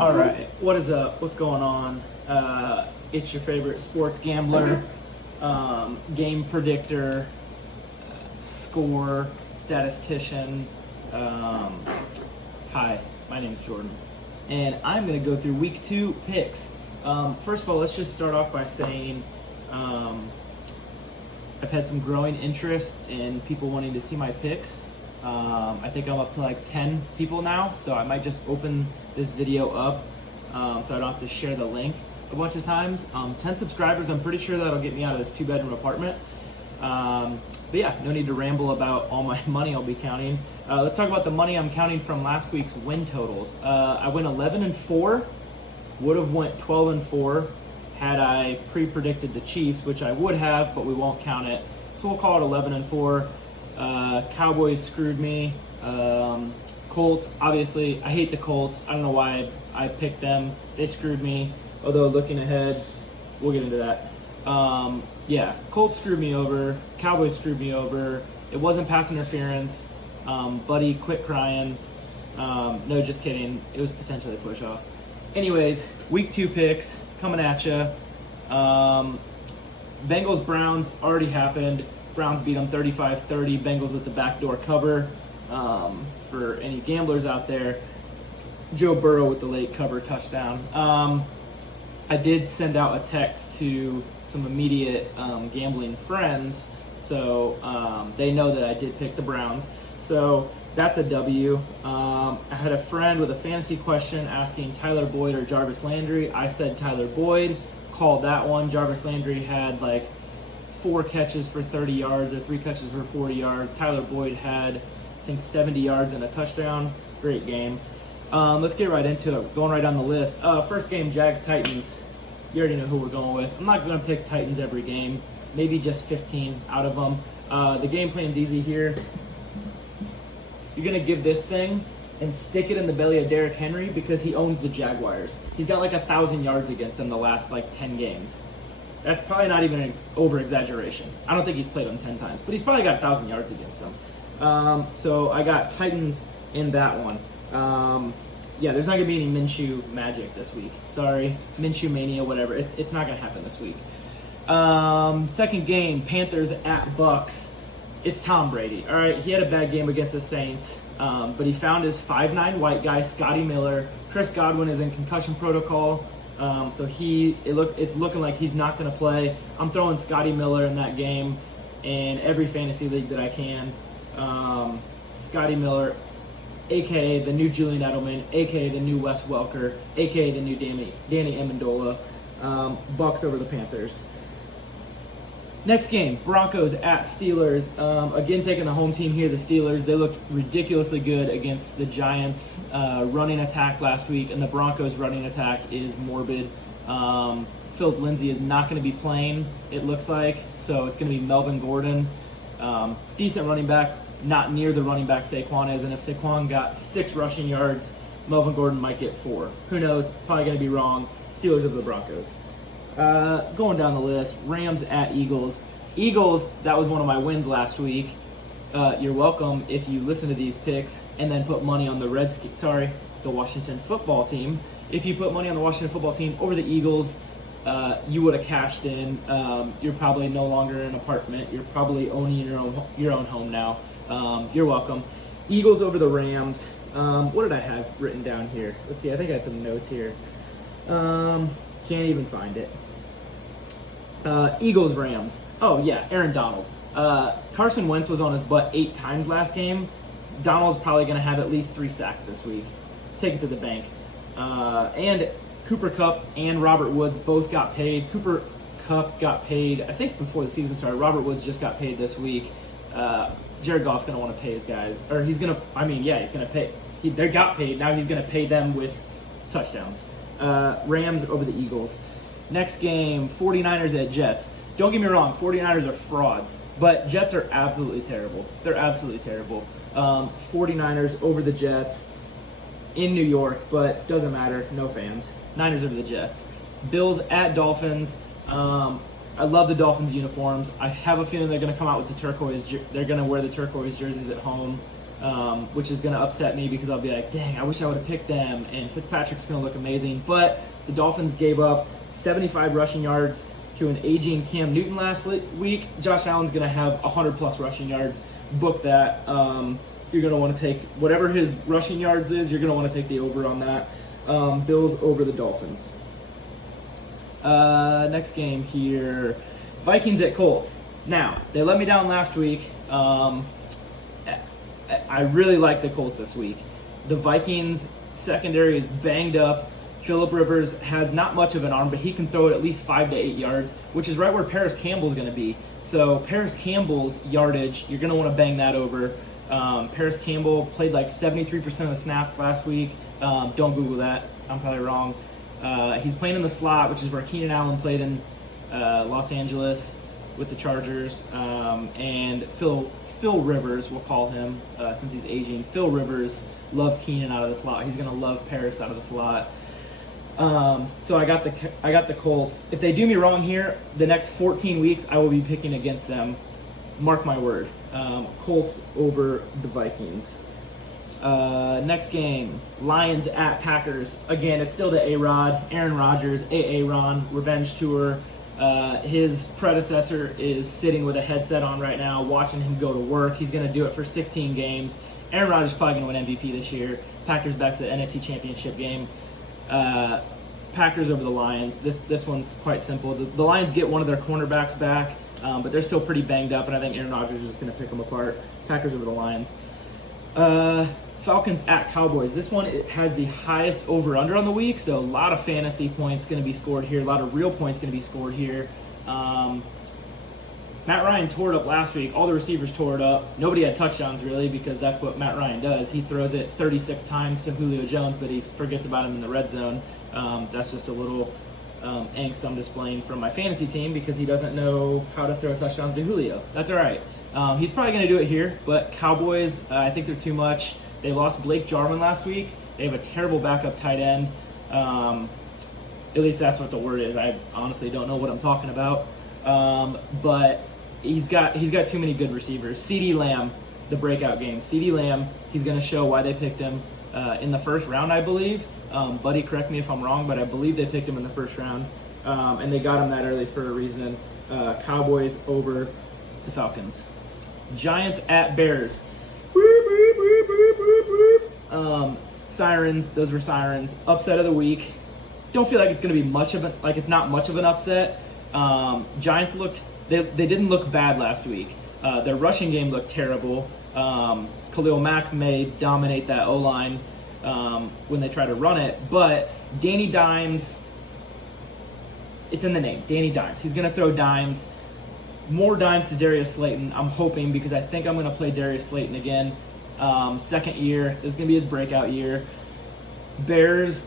All right, what is up? What's going on? It's your favorite sports gambler, game predictor, score statistician. Hi, my name's Jordan, and I'm going to go through week 2 picks. First of all, let's just start off by saying I've had some growing interest in people wanting to see my picks. I think I'm up to like 10 people now, so I might just open this video up so I don't have to share the link a bunch of times. 10 subscribers, I'm pretty sure that'll get me out of this 2-bedroom apartment. But yeah, no need to ramble about all my money I'll be counting. Let's talk about the money I'm counting from last week's win totals. I went 11-4, would have went 12-4 had I pre-predicted the Chiefs, which I would have, but we won't count it. So we'll call it 11-4. Cowboys screwed me. Colts, obviously, I hate the Colts. I don't know why I picked them. They screwed me. Although looking ahead, we'll get into that. Yeah, Colts screwed me over. Cowboys screwed me over. It wasn't pass interference. Buddy, quit crying. No, just kidding. It was potentially a push off. Anyways, week 2 picks coming at you. Bengals Browns already happened. Browns beat them 35-30. Bengals with the backdoor cover. For any gamblers out there, Joe Burrow with the late cover touchdown. I did send out a text to some immediate gambling friends, so they know that I did pick the Browns. So that's a W. I had a friend with a fantasy question asking Tyler Boyd or Jarvis Landry. I said Tyler Boyd, called that one. Jarvis Landry had like 4 catches for 30 yards or 3 catches for 40 yards. Tyler Boyd had, I think, 70 yards and a touchdown. Great game. Let's get right into it. Going right down the list. First game, Jags-Titans. You already know who we're going with. I'm not going to pick Titans every game. Maybe just 15 out of them. The game plan's easy here. You're going to give this thing and stick it in the belly of Derrick Henry because he owns the Jaguars. He's got like 1,000 yards against him the last like 10 games. That's probably not even an over-exaggeration. I don't think he's played him 10 times, but he's probably got 1,000 yards against him. So I got Titans in that one. Yeah, there's not going to be any Minshew magic this week. Sorry, Minshew mania, whatever. It's not going to happen this week. Second game, Panthers at Bucks. It's Tom Brady. All right, he had a bad game against the Saints, but he found his 5'9" white guy, Scotty Miller. Chris Godwin is in concussion protocol, so it's looking like he's not going to play. I'm throwing Scotty Miller in that game in every fantasy league that I can. Scotty Miller, a.k.a. the new Julian Edelman, a.k.a. the new Wes Welker, a.k.a. the new Danny Amendola. Bucks over the Panthers. Next game, Broncos at Steelers. Again, taking the home team here, the Steelers. They looked ridiculously good against the Giants' running attack last week, and the Broncos' running attack is morbid. Philip Lindsay is not going to be playing, it looks like, so it's going to be Melvin Gordon. Decent running back, not near the running back Saquon is, and if Saquon got 6 rushing yards, Melvin Gordon might get 4. Who knows? Probably going to be wrong. Steelers over the Broncos. Going down the list, Rams at Eagles. Eagles, that was one of my wins last week. You're welcome if you listen to these picks and then put money on the Washington football team. If you put money on the Washington football team over the Eagles, you would have cashed in. You're probably no longer in an apartment. You're probably owning your own home now. You're welcome. Eagles over the Rams. What did I have written down here? Let's see. I think I had some notes here. Can't even find it. Eagles Rams. Oh yeah, Aaron Donald. Carson Wentz was on his butt 8 times last game. Donald's probably going to have at least 3 sacks this week. Take it to the bank. And Cooper Kupp and Robert Woods both got paid. Cooper Kupp got paid, I think, before the season started. Robert Woods just got paid this week. Jared Goff's going to want to pay his guys. Or he's going to, he's going to pay. They got paid. Now he's going to pay them with touchdowns. Rams over the Eagles. Next game, 49ers at Jets. Don't get me wrong, 49ers are frauds, but Jets are absolutely terrible. They're absolutely terrible. 49ers over the Jets in New York, but doesn't matter, no fans. Niners over the Jets. Bills at Dolphins. I love the Dolphins uniforms. I have a feeling they're going to come out with the turquoise. They're going to wear the turquoise jerseys at home. which is going to upset me because I'll be like, dang, I wish I would have picked them. And Fitzpatrick's going to look amazing. But the Dolphins gave up 75 rushing yards to an aging Cam Newton last week. Josh Allen's going to have 100-plus rushing yards. Book that. You're going to want to take whatever his rushing yards is, you're going to want to take the over on that. Bills over the Dolphins. Next game here, Vikings at Colts. Now, they let me down last week. I really like the Colts this week. The Vikings secondary is banged up. Phillip Rivers has not much of an arm, but he can throw it at least 5 to 8 yards, which is right where Paris Campbell's going to be. So Paris Campbell's yardage, you're going to want to bang that over. Paris Campbell played like 73% of the snaps last week. Don't Google that. I'm probably wrong. He's playing in the slot, which is where Keenan Allen played in Los Angeles with the Chargers. And Phil Rivers, we'll call him, since he's aging. Phil Rivers loved Keenan out of the slot. He's going to love Paris out of the slot. So I got the Colts. If they do me wrong here, the next 14 weeks I will be picking against them. Mark my word. Colts over the Vikings. Next game, Lions at Packers. Again, it's still the A-Rod, Aaron Rodgers, Aaron revenge tour. His predecessor is sitting with a headset on right now, watching him go to work. He's going to do it for 16 games. Aaron Rodgers is probably going to win MVP this year. Packers back to the NFC Championship game. Packers over the Lions. This one's quite simple. The Lions get one of their cornerbacks back, but they're still pretty banged up, and I think Aaron Rodgers is going to pick them apart. Packers over the Lions. Falcons at Cowboys. This one, it has the highest over-under on the week, so a lot of fantasy points going to be scored here. A lot of real points going to be scored here. Matt Ryan tore it up last week. All the receivers tore it up. Nobody had touchdowns, really, because that's what Matt Ryan does. He throws it 36 times to Julio Jones, but he forgets about him in the red zone. That's just a little angst I'm displaying from my fantasy team because he doesn't know how to throw touchdowns to Julio. That's all right. He's probably going to do it here, but Cowboys, I think they're too much. They lost Blake Jarwin last week. They have a terrible backup tight end. At least that's what the word is. I honestly don't know what I'm talking about. But he's got too many good receivers. CeeDee Lamb, the breakout game. CeeDee Lamb, he's going to show why they picked him in the first round, I believe. Buddy, correct me if I'm wrong, but I believe they picked him in the first round. And they got him that early for a reason. Cowboys over the Falcons. Giants at Bears. Sirens, those were sirens. Upset of the week. Don't feel like it's going to be much of it's not much of an upset. Giants they didn't look bad last week. Their rushing game looked terrible. Khalil Mack may dominate that O-line when they try to run it, but Danny Dimes, it's in the name, Danny Dimes. He's going to throw dimes. More dimes to Darius Slayton, I'm hoping, because I think I'm going to play Darius Slayton again. Second year. This is going to be his breakout year. Bears,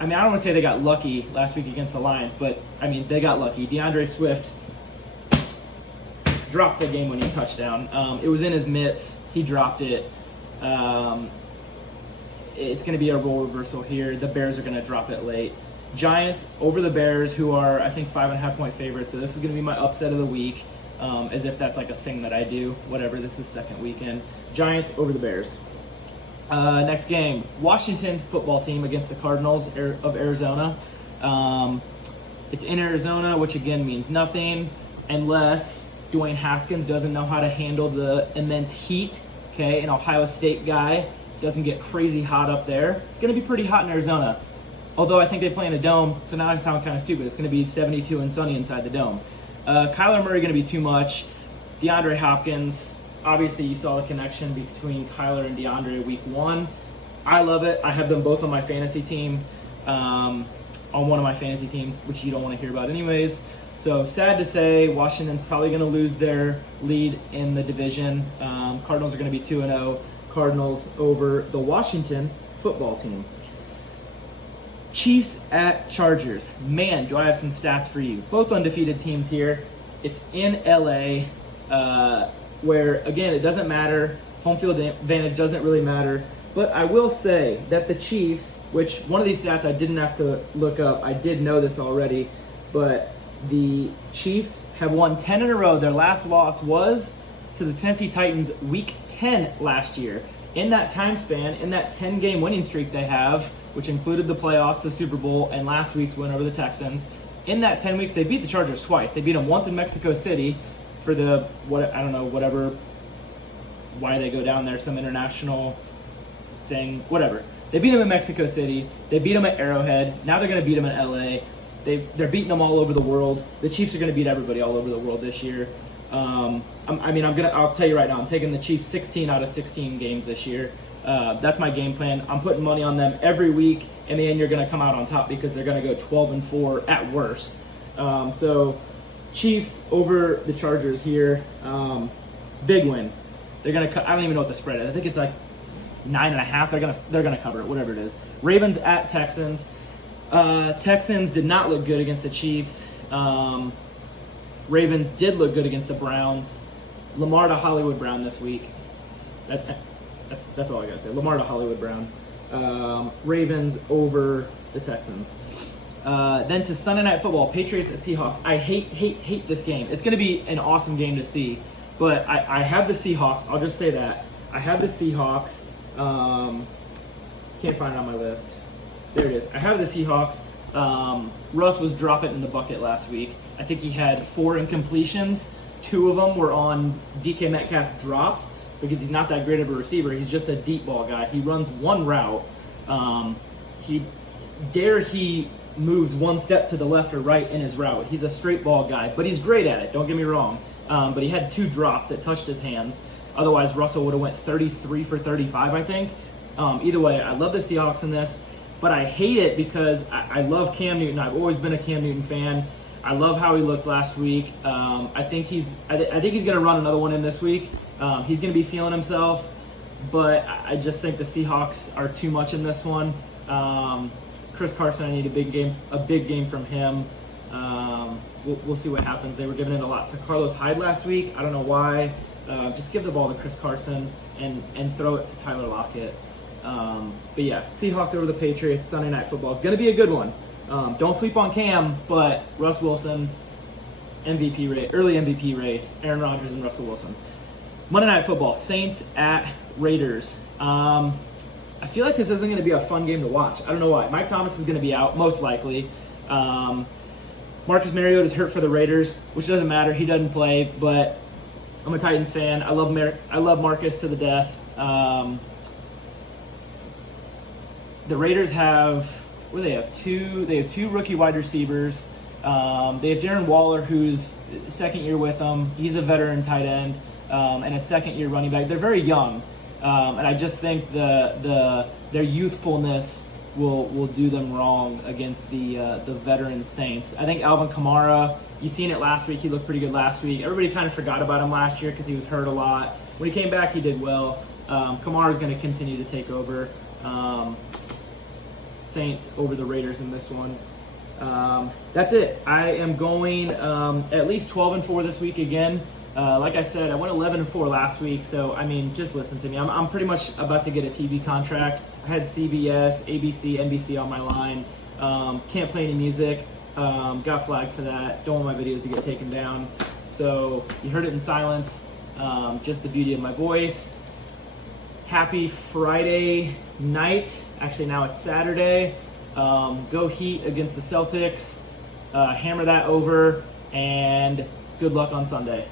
I don't want to say they got lucky last week against the Lions, but, they got lucky. DeAndre Swift dropped the game-winning touchdown. It was in his mitts. He dropped it. It's going to be a role reversal here. The Bears are going to drop it late. Giants over the Bears, who are, I think, 5.5-point favorites. So this is going to be my upset of the week, as if that's like a thing that I do. Whatever, this is second weekend. Giants over the Bears. Next game, Washington football team against the Cardinals of Arizona. It's in Arizona, which again means nothing unless Dwayne Haskins doesn't know how to handle the immense heat. Okay, an Ohio State guy doesn't get crazy hot up there. It's going to be pretty hot in Arizona. Although I think they play in a dome, so now I sound kind of stupid. It's going to be 72 and sunny inside the dome. Kyler Murray going to be too much. DeAndre Hopkins, obviously you saw the connection between Kyler and DeAndre week 1. I love it. I have them both on my fantasy team, on one of my fantasy teams, which you don't want to hear about anyways. So sad to say, Washington's probably going to lose their lead in the division. Cardinals are going to be 2-0. Cardinals over the Washington football team. Chiefs at Chargers. Man, do I have some stats for you. Both undefeated teams here. It's in LA, where, again, it doesn't matter. Home field advantage doesn't really matter. But I will say that the Chiefs, which one of these stats I didn't have to look up. I did know this already. But the Chiefs have won 10 in a row. Their last loss was to the Tennessee Titans week 10 last year. In that time span, in that 10-game winning streak they have, which included the playoffs, the Super Bowl, and last week's win over the Texans, in that 10 weeks, they beat the Chargers twice. They beat them once in Mexico City for why they go down there, some international thing, whatever. They beat them in Mexico City. They beat them at Arrowhead. Now they're going to beat them in LA. They're beating them all over the world. The Chiefs are going to beat everybody all over the world this year. I'll tell you right now, I'm taking the Chiefs 16 out of 16 games this year. That's my game plan. I'm putting money on them every week. In the end, you're going to come out on top because they're going to go 12-4 at worst. So Chiefs over the Chargers here. Big win. They're going to. I don't even know what the spread is. I think it's like 9.5. They're gonna cover it, whatever it is. Ravens at Texans. Texans did not look good against the Chiefs. Ravens did look good against the Browns. Lamar to Hollywood Brown this week. That's all I gotta say. Lamar to Hollywood Brown. Ravens over the Texans. Then to Sunday Night Football, Patriots at Seahawks. I hate this game. It's gonna be an awesome game to see, but I have the Seahawks. I'll just say that I have the Seahawks. Can't find it on my list. There it is. I have the Seahawks. Russ was dropping in the bucket last week. I think he had 4 incompletions. 2 of them were on DK Metcalf drops because he's not that great of a receiver. He's just a deep ball guy. He runs one route. He moves one step to the left or right in his route. He's a straight ball guy, but he's great at it. Don't get me wrong. But he had 2 drops that touched his hands. Otherwise, Russell would have went 33 for 35, I think. Either way, I love the Seahawks in this, but I hate it because I love Cam Newton. I've always been a Cam Newton fan. I love how he looked last week. I think he's going to run another one in this week. He's going to be feeling himself, but I just think the Seahawks are too much in this one. Chris Carson, I need a big game from him. We'll see what happens. They were giving it a lot to Carlos Hyde last week. I don't know why. Just give the ball to Chris Carson and throw it to Tyler Lockett. But yeah, Seahawks over the Patriots, Sunday Night Football. Going to be a good one. Don't sleep on Cam, but Russ Wilson, early MVP race, Aaron Rodgers and Russell Wilson. Monday Night Football, Saints at Raiders. I feel like this isn't going to be a fun game to watch. I don't know why. Mike Thomas is going to be out, most likely. Marcus Mariota is hurt for the Raiders, which doesn't matter. He doesn't play, but I'm a Titans fan. I love Marcus to the death. The Raiders have two rookie wide receivers. They have Darren Waller, who's second year with them. He's a veteran tight end and a second year running back. They're very young, and I just think their youthfulness will do them wrong against the veteran Saints. I think Alvin Kamara, you seen it last week. He looked pretty good last week. Everybody kind of forgot about him last year because he was hurt a lot. When he came back, he did well. Kamara is going to continue to take over. Saints over the Raiders in this one. That's it. I am going at least 12-4 this week again. Like I said, I went 11-4 last week, so I mean, just listen to me. I'm pretty much about to get a TV contract. I had CBS, ABC, NBC on my line. Can't play any music. Got flagged for that. Don't want my videos to get taken down. So you heard it in silence. Just the beauty of my voice. Happy Friday night. Actually, now it's Saturday. Go Heat against the Celtics. Hammer that over, and good luck on Sunday.